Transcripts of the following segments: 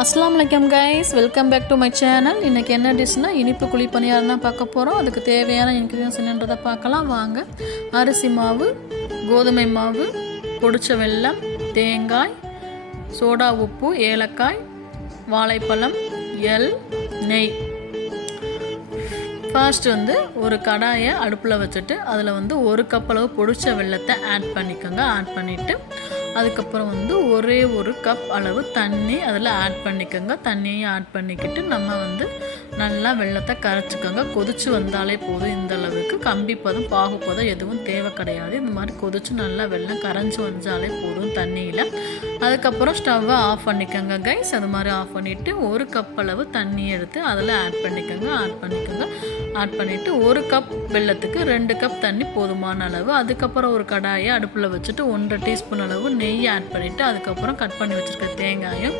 அஸ்ஸலாமு அலைக்கும் guys, welcome back to my channel. இன்றைக்கி என்ன டிஷ்னால் இனிப்பு குழி பணியாரம் தான் பார்க்க போகிறோம். அதுக்கு தேவையான இன்க்ரீடியன்ஸ் என்னன்றதை பார்க்கலாம் வாங்க. அரிசி மாவு, கோதுமை மாவு, பொடிச்ச வெல்லம், தேங்காய், சோடா உப்பு, ஏலக்காய், வாழைப்பழம், எள், நெய். ஃபர்ஸ்ட் ஒரு கடாயை அடுப்பில் வச்சுட்டு அதில் ஒரு கப் அளவு பொடிச்ச வெல்லத்தை ஆட் பண்ணிக்கோங்க. ஆட் பண்ணிவிட்டு அதுக்கப்புறம் ஒரே ஒரு கப் அளவு தண்ணி அதில் ஆட் பண்ணிக்கோங்க. தண்ணியையும் ஆட் பண்ணிக்கிட்டு நம்ம நல்லா வெல்லத்தை கரைச்சிக்கோங்க. கொதிச்சு வந்தாலே போதும். இந்த அளவுக்கு கம்பி பதம் பாகு பதம் எதுவும் தேவை கிடையாது. இந்த மாதிரி கொதிச்சு நல்லா வெல்லம் கரைஞ்சி வந்தாலே போதும் தண்ணியில். அதுக்கப்புறம் ஸ்டவ்வை ஆஃப் பண்ணிக்கோங்க கைஸ். அது மாதிரி ஆஃப் பண்ணிவிட்டு ஒரு கப் அளவு தண்ணி எடுத்து அதில் ஆட் பண்ணிக்கோங்க. ஆட் பண்ணிவிட்டு ஒரு கப் வெல்லத்துக்கு 2 கப் தண்ணி போதுமான அளவு. அதுக்கப்புறம் ஒரு கடாயை அடுப்பில் வச்சுட்டு 1.5 டீஸ்பூன் அளவு நெய் ஆட் பண்ணிவிட்டு அதுக்கப்புறம் கட் பண்ணி வச்சுருக்க தேங்காயும்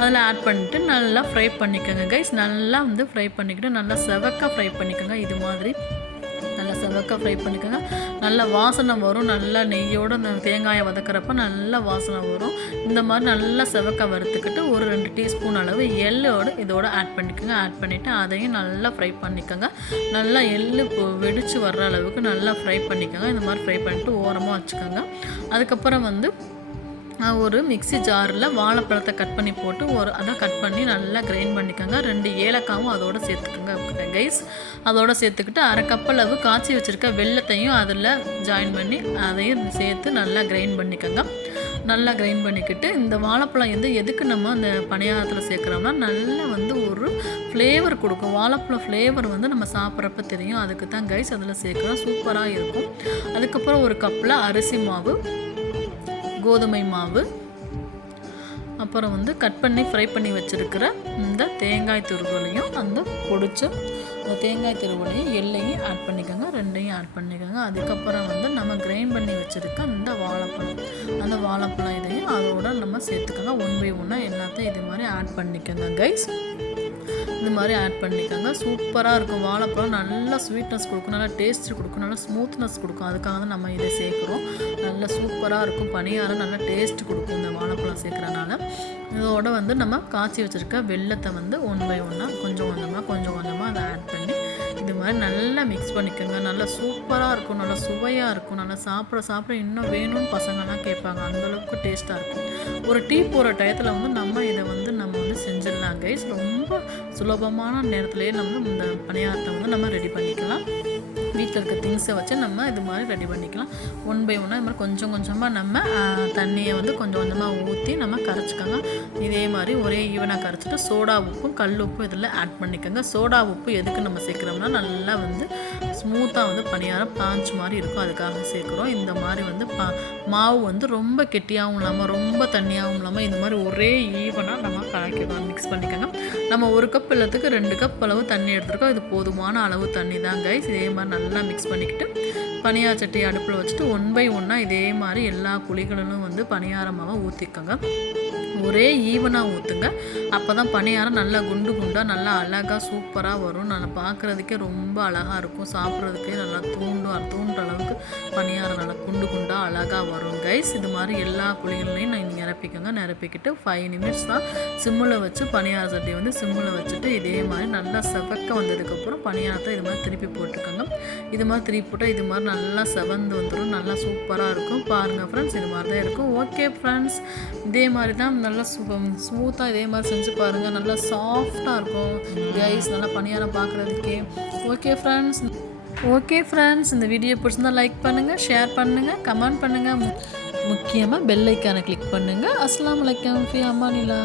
அதில் ஆட் பண்ணிவிட்டு நல்லா ஃப்ரை பண்ணிக்கோங்க கைஸ். நல்லா ஃப்ரை பண்ணிக்கிட்டு நல்லா செவக்க ஃப்ரை பண்ணிக்கோங்க. இது மாதிரி நல்லா செவக்க ஃப்ரை பண்ணிக்கோங்க. நல்லா வாசனை வரும். நல்லா நெய்யோடு அந்த தேங்காயை வதக்கிறப்ப நல்லா வாசனை வரும். இந்த மாதிரி நல்லா செவக்க வறுத்துக்கிட்டு ஒரு 2 டீஸ்பூன் அளவு எள்ளோடு இதோடு ஆட் பண்ணிக்கோங்க. ஆட் பண்ணிவிட்டு அதையும் நல்லா ஃப்ரை பண்ணிக்கோங்க. நல்லா எள்ளு வெடித்து வர்ற அளவுக்கு நல்லா ஃப்ரை பண்ணிக்கோங்க. இந்த மாதிரி ஃப்ரை பண்ணிவிட்டு ஓரமாக வச்சுக்கோங்க. அதுக்கப்புறம் ஒரு மிக்ஸி ஜாரில் வாழைப்பழத்தை கட் பண்ணி போட்டு அதை கட் பண்ணி நல்லா கிரைண்ட் பண்ணிக்கோங்க. 2 ஏலக்காவும் அதோடு சேர்த்துக்கோங்க கைஸ். அதோடு சேர்த்துக்கிட்டு அரை கப் அளவு காய்ச்சி வச்சுருக்க வெல்லத்தையும் அதில் ஜாயின் பண்ணி அதையும் சேர்த்து நல்லா கிரைண்ட் பண்ணிக்கோங்க. நல்லா கிரைண்ட் பண்ணிக்கிட்டு இந்த வாழைப்பழம் எதுக்கு நம்ம அந்த பணியாரத்தில் சேர்க்குறோம்னா நல்லா ஒரு ஃப்ளேவர் கொடுக்கும். வாழைப்பழம் ஃப்ளேவர் நம்ம சாப்பிட்றப்ப தெரியும். அதுக்கு தான் கைஸ் அதில் சேர்க்குறோம். சூப்பராக இருக்கும். அதுக்கப்புறம் ஒரு கப்பில் அரிசி மாவு, கோதுமை மாவு, அப்புறம் கட் பண்ணி ஃப்ரை பண்ணி வச்சுருக்கிற இந்த தேங்காய் துருவலையும் பொடிச்ச தேங்காய் துருவலையும் எள்ளையும் ஆட் பண்ணிக்கோங்க. 2ஐயும் ஆட் பண்ணிக்கோங்க. அதுக்கப்புறம் நம்ம கிரைண்ட் பண்ணி வச்சுருக்க இந்த வாழைப்பழம் இதையும் அதோட நம்ம சேர்த்துக்கோங்க. 1 by 1 எல்லாத்தையும் இது மாதிரி ஆட் பண்ணிக்கோங்க கைஸ். இது மாதிரி ஆட் பண்ணிக்கோங்க. சூப்பராக இருக்கும். வாழைப்பழம் நல்லா ஸ்வீட்னஸ் கொடுக்கும், நல்லா டேஸ்ட் கொடுக்கும், நல்லா ஸ்மூத்னஸ் கொடுக்கும். அதுக்காக தான் நம்ம இதை சேர்க்குறோம். நல்லா சூப்பராக இருக்கும். பணியாரம் நல்லா டேஸ்ட் கொடுக்கும் இந்த வாழைப்பழம் சேர்க்குறனால. இதோட நம்ம காய்ச்சி வச்சுருக்க வெல்லத்தை 1 by 1 கொஞ்சம் கொஞ்சமாக அதை ஆட் பண்ணி இது மாதிரி நல்லா மிக்ஸ் பண்ணிக்கோங்க. நல்லா சூப்பராக இருக்கும். நல்லா சுவையாக இருக்கும். நல்லா சாப்பிட இன்னும் வேணும்னு பசங்கள்லாம் கேட்பாங்க. அந்தளவுக்கு டேஸ்ட்டாக இருக்கும். ஒரு டீ போகிற டயத்தில் நம்ம இதை நம்ம செஞ்சிடலாம் கைஸ். ரொம்ப சுலபமான நேரத்துலேயே இந்த பணியாரத்தை நம்ம ரெடி பண்ணிக்கலாம். வீட்டில் இருக்க திங்ஸை வச்சு நம்ம இது மாதிரி ரெடி பண்ணிக்கலாம். 1 by 1 இது மாதிரி கொஞ்சமாக நம்ம தண்ணியை கொஞ்சமாக ஊற்றி நம்ம கரைச்சிக்கோங்க. இதே மாதிரி ஒரே ஈவனாக கரைச்சிட்டு சோடா உப்பும் கல் உப்பும் இதில் ஆட் பண்ணிக்கோங்க. சோடா உப்பு எதுக்கு நம்ம சேர்க்குறோம்னா நல்லா ஸ்மூத்தாக பணியாரம் பாஞ்ச் மாதிரி இருக்கும். அதுக்காக சேர்க்குறோம். இந்த மாதிரி மாவு ரொம்ப கெட்டியாகவும் இல்லாமல் ரொம்ப தண்ணியாகவும் இல்லாமல் இந்த மாதிரி ஒரே ஈவனாக நம்ம கலக்கிக்கலாம். மிக்ஸ் பண்ணிக்கோங்க. நம்ம 1 கப் வெல்லத்துக்கு 2 கப் அளவு தண்ணி எடுத்துருக்கோம். இது போதுமான அளவு தண்ணி தான் கைஸ். இதே மாதிரி நல்லா மிக்ஸ் பண்ணிக்கிட்டு பணியார சட்டி அடுப்பில் வச்சுட்டு 1 by 1 இதே மாதிரி எல்லா குழிகளிலும் பணியாரமாக ஊற்றிக்கோங்க. ஒரே ஈவனாக ஊற்றுங்க. அப்போ தான் பணியாரம் நல்லா குண்டாக நல்லா அழகாக சூப்பராக வரும். நல்லா பார்க்குறதுக்கே ரொம்ப அழகாக இருக்கும். சாப்பிட்றதுக்கே நல்லா தூண்டுற அளவுக்கு பணியாரம் நல்லா குண்டாக அழகாக வரும் கைஸ். இது மாதிரி எல்லா குழிகளையும் நிரப்பிக்கிட்டு 5 நிமிஷம் தான் சிம்மில் வச்சு பணியார சட்டி சிம்மில் வச்சுட்டு இதே மாதிரி நல்லா செவக்க வந்ததுக்கப்புறம் பணியாரத்தை இது மாதிரி திருப்பி போட்டுக்கோங்க. இது மாதிரி திருப்பி போட்டால் இது மாதிரி நல்லா செவந்து வந்துடும். நல்லா சூப்பராக இருக்கும். பாருங்கள் ஃப்ரெண்ட்ஸ், இது மாதிரி தான் இருக்கும். ஓகே ஃப்ரெண்ட்ஸ், இதே மாதிரி தான் நல்லா ஸ்மூத்தாக இதே மாதிரி செஞ்சு பாருங்கள். நல்லா சாஃப்டாக இருக்கும் கைஸ். நல்லா பணியாரம் பார்க்குறதுக்கே. ஓகே ஃப்ரெண்ட்ஸ், இந்த வீடியோ பிடிச்சிருந்தால் லைக் பண்ணுங்கள், ஷேர் பண்ணுங்கள், கமெண்ட் பண்ணுங்கள். முக்கியமாக பெல் ஐக்கானை கிளிக் பண்ணுங்கள். அஸ்ஸலாமு அலைக்கும், ஃபி அமானில்லா.